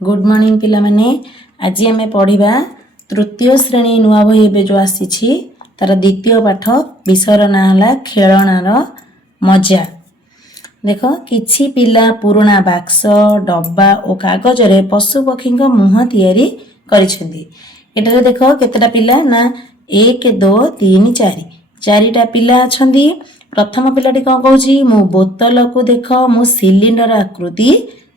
Good morning पिला माने आज आम पढ़ा तृतीय श्रेणी नुआ बही एवं जो आसी तार द्वितीय पाठ विषय ना है खेलनार मजा। देख किछि पिला पुराणा बाक्स डब्बा और कागज रे पशु पक्षी मुह तैयारी करिसेंती। एटारे देख केतेटा पिला ना 1 2 3 4 चारिटा पिला अछंती। प्रथम पिलाटी कौन कहूँ मु बोतल को देख मु सिलिंडर आकृति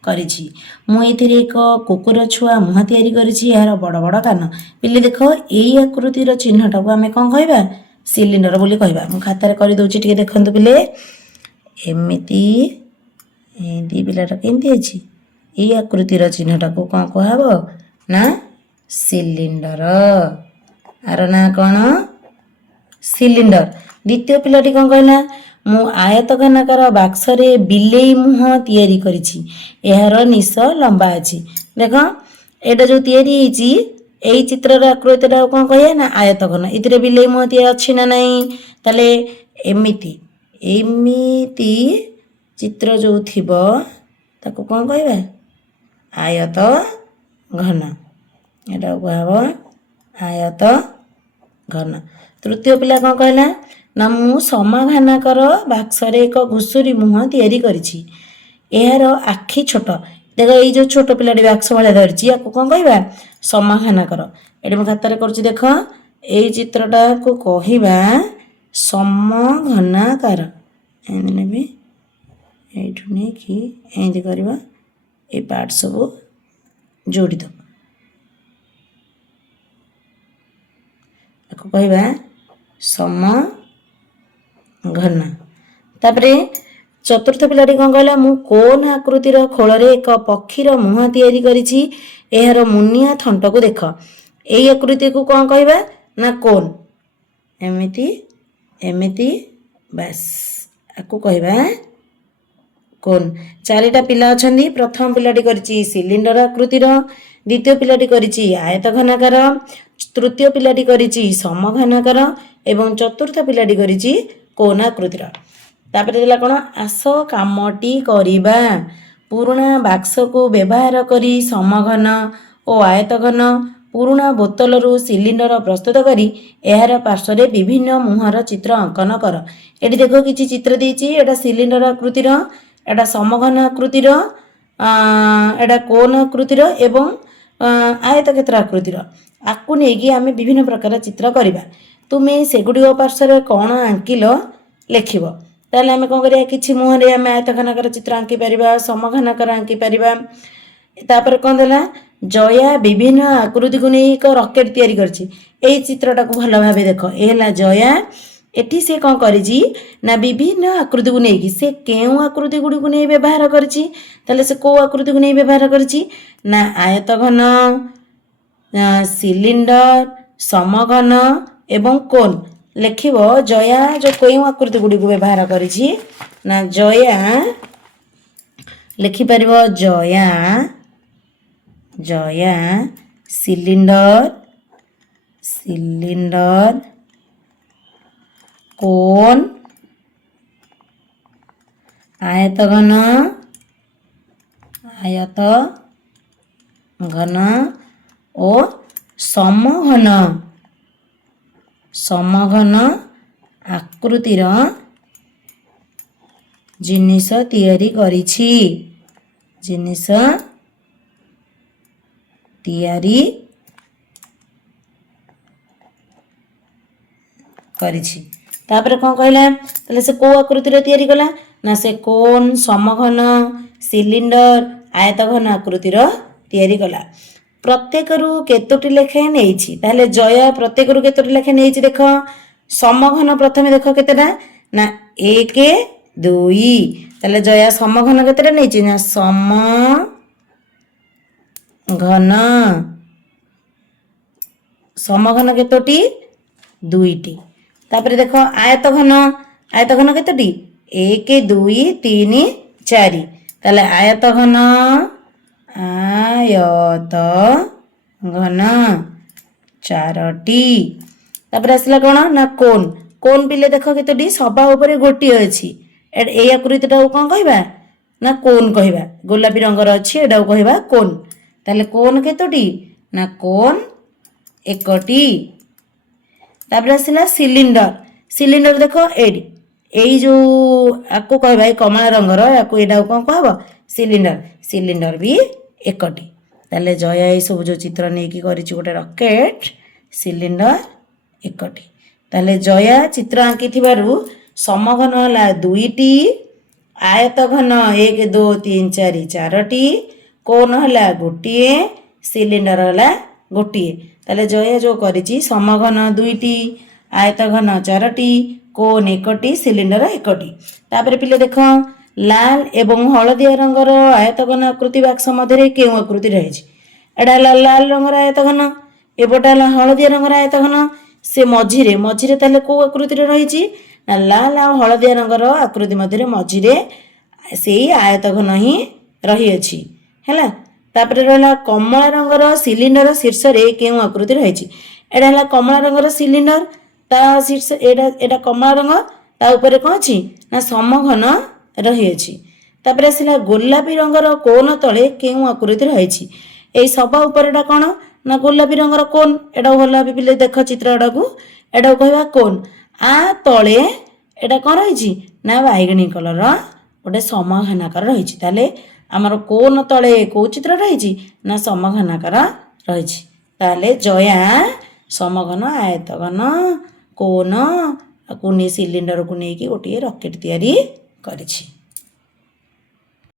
करिछि। मु एथिरे एक कुकुर छुआ मुह तैयारी करिछि यार बड़ बड़ कान। पिले देख एई आकृतिर चिन्हटा को आमे कोन कहबा सिलिंडर बोली कहबा। मु खातारे करि दोछि टिके देखंतु पिले एमिति दी पिलाटा केमति अछि एई आकृतिर चिन्हटा को कोन कहबो ना सिलिंडर। आर ना कोन सिलिंडर। द्वितीय पिलाटी कोन कहला मु आयतघनाकार बाक्स रे बिलेई मुह तैयारी करिछि एहार निश लंबा अछि। देख एटा जो तैयारी हिची एई चित्रर आकृतिटा कोन कहया ना आयतघन। इतरे बिलेई मुह तैयारी अछि ना नाही ताले एमिति एमिति चित्र जो थिबो ताको कोन कहबा आयत घन। एटा कहबो आयत घन। तृतीय पिला कोन कहला ना मु समाघानाकर बाक्स रे एक घुसुरी मुह तैयारी करिछि एहार आखि छोट। देख ये जो छोट पिलाटी बाक्स भाया धरिछि याको कोन कहबा समाघानाकर। एटी मु खातारे करछि देख एई चित्रटा को कहिबा समघनाकार। एने नेबे एठु ने कि एंदी करबा ए पार्ट सब जोड़ी दो याको कहबा समघन। तापरे चतुर्थ पिलाटी कौन कहला मु कोन आकृतिर खोल रे एक पक्षीर मुह तैयारी करिछि एहार मुनिया थंट को देख। एई आकृति को कौन कहबा ना कोन। एमिति एमिति बस आकु कहबा कोन। चारिटा पिला अछंदी। प्रथम पिलाटी करिछि सिलिंडर आकृतिर, द्वितीय पिलाटी करिछि आयतघनाकार, तृतीय पिलाटी करिछि समघनाकार एवं चतुर्थ पिलाटी करिछि कोन आकृतिर। तापरे देला कोन आस कामटी करिबा। पुराणा बाक्स को व्यवहार करी समघन और आयतघन पुराणा बोतल रु सिलिंडर प्रस्तुत करी एहार पार्श्व रे विभिन्न मुहर चित्र अंकन कर। एटी देखो किछि चित्र देछि एटा सिलिंडर आकृतिर, एटा समघन आकृतिर, एटा कोन आकृतिर एवं आयतक्षेत्र आकृतिर। आकु नेकी आमे विभिन्न प्रकार चित्र करिबा। तुमे सेगुडी पार्श्व कौन आंकिल लेखिब ताले आमे कोन करिया किछि मुहरे आमे आयतघनाकार चित्र आंकी परिबा, समघनाकार आंकी परिबा। तापर कोन देला जया विभिन्न आकृति को नै एक रॉकेट तैयारी करछि। एई चित्रटा को भलो भाबे देखो एला जया एठी से कोन करिछि ना विभिन्न आकृति को नेकी से केउ आकृति गुडी को नै व्यवहार करछि। ताले से को आकृति को नै व्यवहार करछि ना आयतघन, सिलिंडर, समघन एवं कोन। लेखिब जया जो केउ आकृति गुडी को व्यवहार करिछि ना जया लेखि परिबो जया जया सिलिंडर सिलिंडर कोन आयतघन आयत घन और समघन समघन आकृतिर जिनिस तैयारी करिछि जिनिस तैयारी करिछि। तापर कौन कहला ताले से को आकृतिर तैयारी कला ना से कोन समघन सिलिंडर आयतघन आकृतिर तैयारी कला। प्रत्येक रु केतोटी लेखे नेइछि ताले जया प्रत्येक रु केतोटी लेखे नेइछि देख। समघन प्रथमे देख केतेटा ना 1 2 ताले जया समघन केतेटा नेइछि ना समघन समघन केतोटी 2टी। तापर देख आयतघन आयतघन केतोटी 1 2 3 4 ताले आयतघन आयत घन 4टी। तापर आसला कोन ना कोन। कोन पिले देख केतोटी सभा ऊपर गोटी अछि ए आकृतिटा कोन कहबा ना कोन कहबा। गोलापी रंगर अछि एडा कहबा कोन। ତାହେଲେ କୋନ୍ କେତୋଟି ନା କୋନ୍ एकटी। तापर आसला सिलिंडर। सिलिंडर देख एडी एई जो आको कहबा ए कमला रंगर याको एडा कोन कहबो सिलिंडर। सिलिंडर भी एकटी। ताले जया ए सब जो चित्र नै की करिछि गोटे रॉकेट सिलिंडर एकटी। ताले जया चित्र आंकी थिबारु समघन होला दुईटी, आयत घन 1 2 3 4 चारोटी, कोन होला गोटिए, सिलिंडर होला गोटिए। ताले जया जो करिछि समघन दुईटी, आयत घन 4टी, कोन एकटी, सिलिंडर एकटी। तापर पिले देख लाल एवं हलदिया रंगर आयत घन आकृति बाक्स मध्य केउ आकृति रहिछि। एडा लाल रंगर आयत घन, एबटा हलदिया रंगर आयत घन, से मझिरे मझिरे ताले को आकृति रहिछि ना लाल आ हलदिया रंगर आकृति मध्य मझिरे सेई आयत घन ही रही अछि हैला। तापर रहला कमला रंगर सिलिंडर शीर्ष रे केउ आकृति रहिछि। एडा हला कमला रंगर सिलिंडर ता शीर्ष एडा कमला रंग ता ऊपर कोन अछि ना समघन रही अछि। तापर आसिला गोलापी रंगर कोन तळे केउ आकृति रहिछि। एई सभा ऊपर एडा कोन ना गोलापी रंगर कोन। एडा गोलापी पिले देख चित्र एडाकू एडा कहबा कोन। आ तळे एडा कोन रहिछि ना बैगनी कलर गोटे समघनाकार रहिछि। ताले आमर कोन तळे को चित्र रहिछि ना समघनाकार रहिछि। ताले जया समघन आयत घन कोन आकु ने सिलिंडर को नेकी गोटे रॉकेट तयारी करिछि।